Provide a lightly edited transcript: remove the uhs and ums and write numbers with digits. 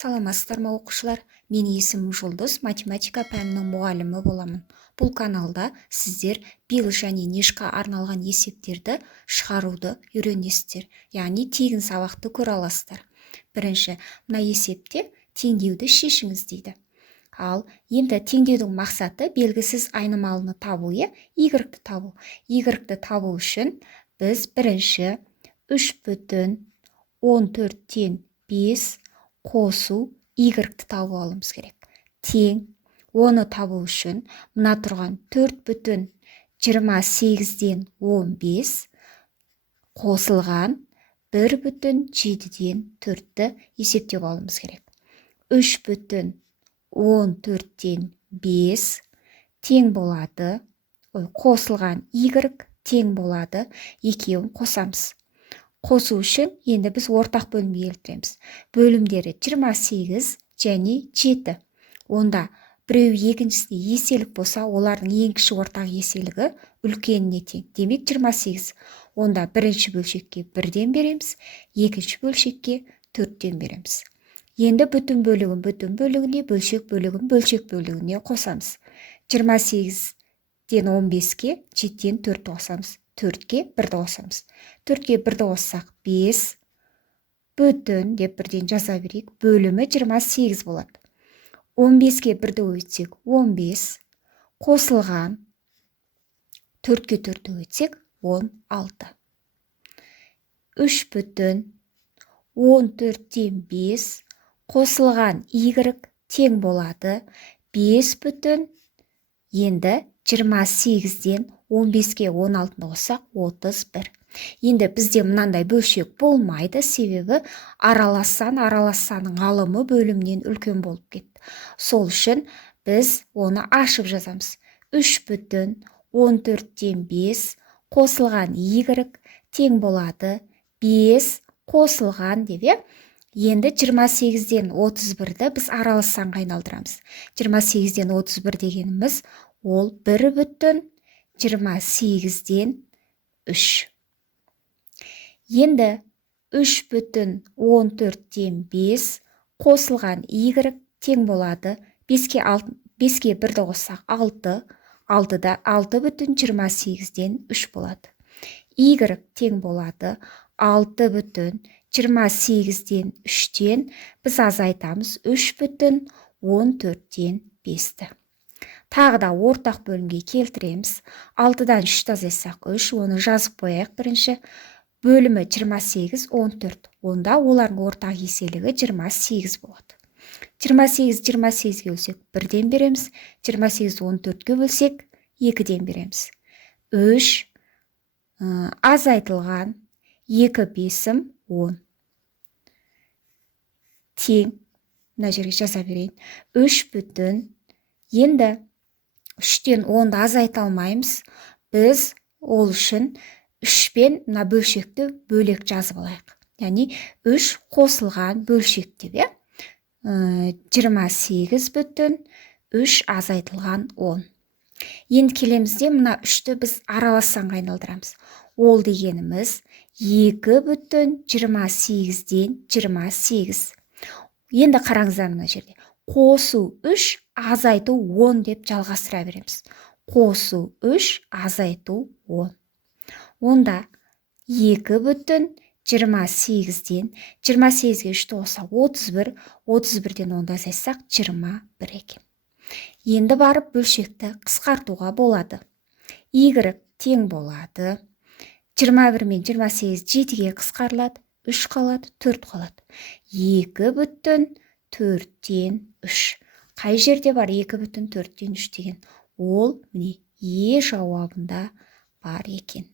Саламатсыздар ма оқушылар? Менің есімім Жұлдыз, математика пәнінің мұғалімі боламын. Бұл каналда сіздер бил және нешқа арналған есептерді шығаруды үйренесіздер. Яғни тегін сабақты көре аласыздар. Бірінші, мына есепте теңдеуді шешіңіз дейді. Ал енді теңдеудің мақсаты белгісіз айнымалыны табу, y-ті табу. Y-ті табу үшін біз бірінші 3,14-тен 5 қосу y-ті табу алымыз керек. Тең, оны табу үшін мына тұрған 4,28-ден 15 қосылған 1,7-ден 4-ті есептеп алымыз керек. 3,14-ден 5 тең болады, қосылған y тең болады, екеуін қосамыз. Қосу үшін енді біз ортақ бөлімге келтіреміз. Бөлімдері 28 және 7. Онда біреу екіншісіне еселік болса, олардың ең кіші ортақ еселігі үлкеніне тең. Демек 28. Онда бірінші бөлшекке 1-ден береміз, екінші бөлшекке 4-ден береміз. Енді бүтін бөлігін бүтін бөлігіне, бөлшек бөлігін бөлшек бөлігіне қосамыз. 28-ден 15-ке 7-ден 4-ті қосамыз. 4-ке 1-ді қосамыз. 4-ке 1-ді қоссақ 5 бүтін деп бірден жаза берейік. Бөлімі 28 болады. 15-ке 1-ді өтсек 15 қосылған 4-ке 4-ді өтсек 16. 3,14-тен 5 қосылған y тең болады 5 бүтін енді 28-ден 15-ке 16-ны қоссақ 31. Енді бізде мынандай бөлшек болмайды, себебі аралассаның алымы бөлімнен үлкен болып кетті. Сол үшін біз оны ашып жазамыз. 3,14-тен 5 қосылған y тең болады 5 қосылған деп, енді 28-ден 31-ді біз аралассанға айналдырамыз. 28-ден 31 дегеніміз ол 1,28-ден 3. Енді 3,14-тен 5 қосылған y тең болады 5-ке 1-ді қоссақ 6, 6,28-ден 3 болады. Y тең болады 6,28-ден 3-тен біз азайтамыз 3,14-ден 5-ті. Тағы да ортақ бөлімге келтіреміз. 6-дан 3-ті азайтсақ 3, оны жазып қояйық бірінші. Бөлімі 28, 14. Онда олардың ортақ еселігі 28 болады. 28-ге бөлсек 1-ден береміз. 28-14-ге бөлсек 2-ден береміз. 3 азайтылған 2 бесім 10. Тең, мына жерге жаза берейін. 3 бүтін, енді 3-тен 10-ды азайта алмаймыз. Біз ол үшін 3-пен мына бөлшекті бөлек жазып алайық. Яғни 3 қосылған бөлшек деп, 28 бүтін 3 азайтылған 10. Енді келемізде мына 3-ті біз аралассанға айналдырамыз. Ол дегеніміз 2,28-ден 28. Енді қараңыздар мына жерде. Қосу 3, азайту 10 деп жалғастыра береміз. Қосу 3, азайту 10. Онда 2,28-ден 28-ге 3-ті қоссақ 31, 31-ден 10-ды азайтсақ 21 екен. Енді барып бөлшекті қысқартуға болады. Y тең болады. 21 мен 28 7-ге қысқарылады, 3 қалады, 4 қалады. 2,4-тен 3. Қай жерде бар 2,4-тен 3 деген? Ол міне Е жауабында бар екен.